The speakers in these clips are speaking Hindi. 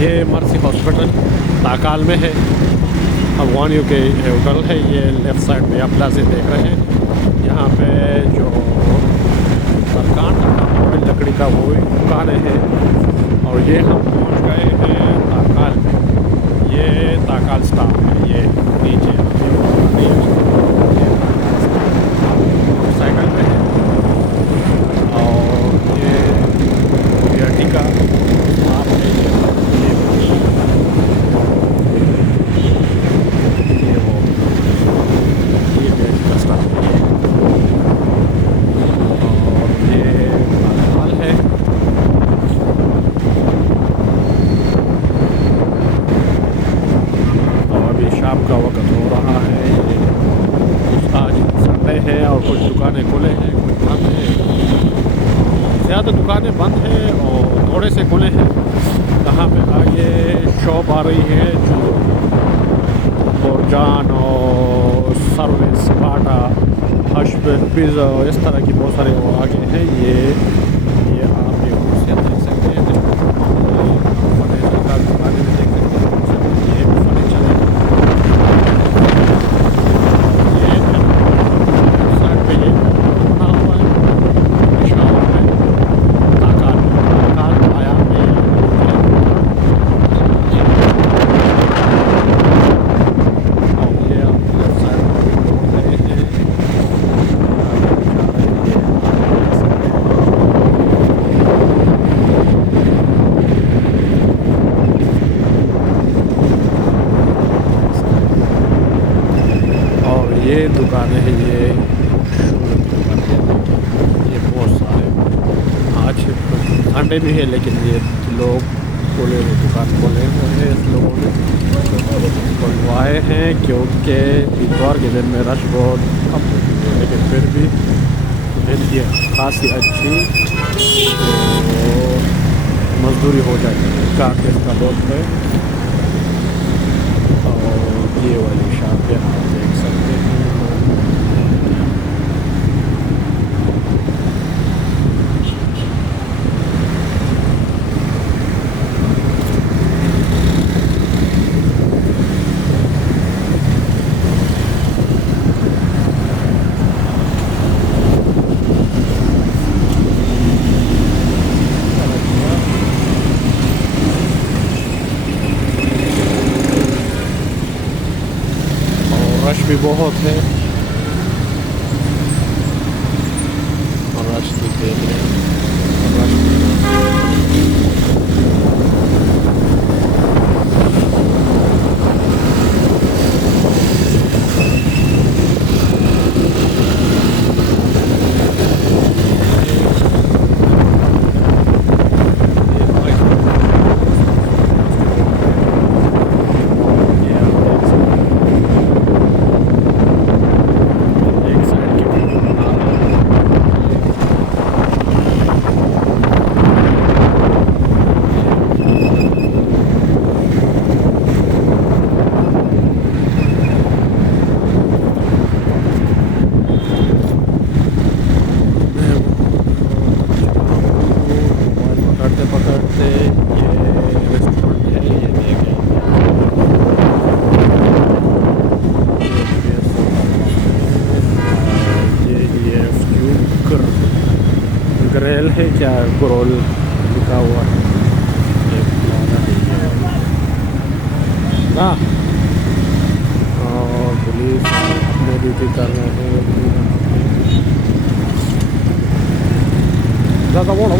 ये मर्सी हॉस्पिटल ताकाल में है। अफगानियों के होटल है ये। लेफ़्ट साइड में आप प्लाजा देख रहे हैं। यहाँ पे जो सरकार लकड़ी का वो दुकान है। और ये हम पहुँच गए हैं ताकाल में। ये ताकाल स्टाफ है। ये नीचे साइकिल पे है। और ये बीआरटी का स्टाफ है। ये वो ये बीआरटी का स्टाफ है। और ये अस्पताल है। और अभी शाम का वक्त हो रहा है। आज संडे है और कुछ दुकानें खुले हैं, कुछ बंद हैं। ज़्यादा दुकानें बंद हैं और थोड़े से खुले हैं। यहाँ पे आगे शॉप आ रही है जो बोरजान और सर्विस बाटा हश्ब पिज़्ज़ा इस तरह की बहुत सारे वो आगे हैं। ये आप एक कुर्सियाँ देख सकते हैं। फर्नीचर का दुकानें भी देख सकते हैं। ये फर्नीचर है। ये दुकानें हैं। ये बहुत सारे आज संडे भी है लेकिन ये लोग खोले हुए दुकान खोले हुए हैं। इस लोगों ने खुलवाए हैं क्योंकि इतवार के दिन में रश बहुत कम होती है। लेकिन फिर भी इनकी खासी अच्छी तो मजदूरी हो जाएगी। कार इसका दोस्त है। और ये वाली शॉप पे आप देख सकते हैं। रश भी बहुत है और रश भी देख रहे हैं। पकड़ते ये रेस्टोरेंट है। ये देखें ये ग्रेल है क्या ग्रोल लिखा हुआ है। हाँ और पुलिस अपने ड्यूटी कर रहे हैं। ज़्यादा बोलो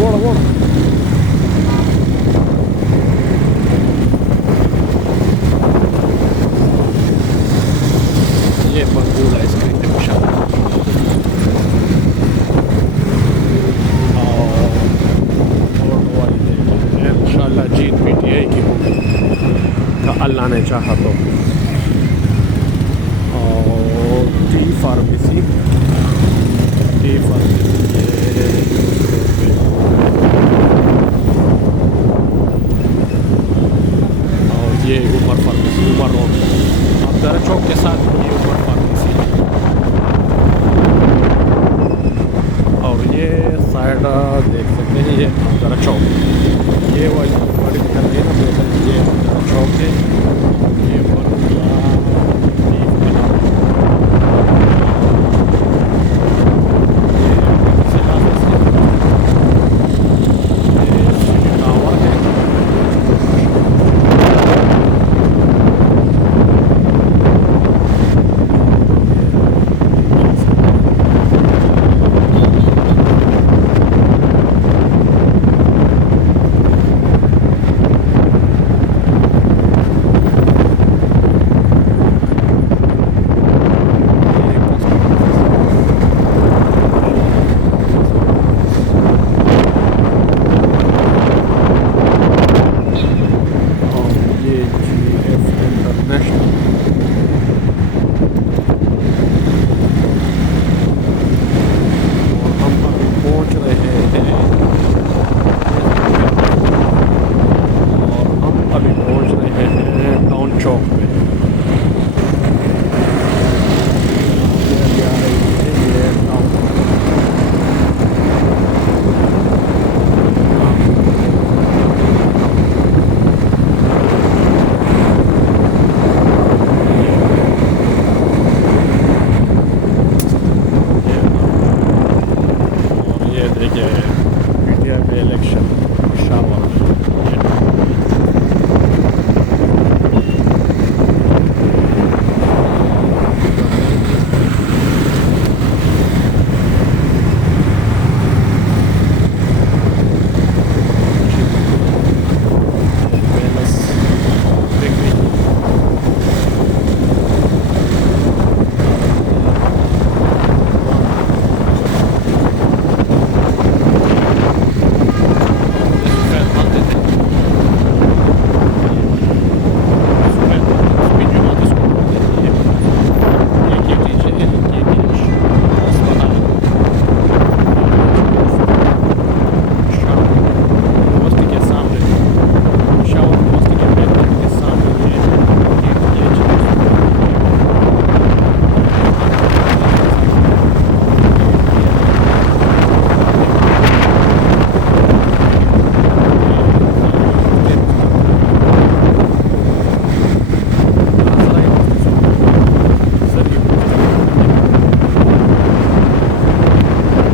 ये मकबूल आइसक्रीम है माशाल्लाह। और इंशाल्लाह जीत पीटीआई की होगी का अल्लाह ने चाहा तो। और टी फार्मेसी और ये उमर फार्मेसी उमर रोड आप दरा चौक के साथ ये उमर फार्मेसी। और ये साइड देख सकते हैं ये दरा चौक ये वाली बड़ी कर रही है ना मेटल, ये चौक है, ये बंगला ठीक बना से हाथ से ये सीधी टावर है। देखिए इंडिया में इलेक्शन शामिल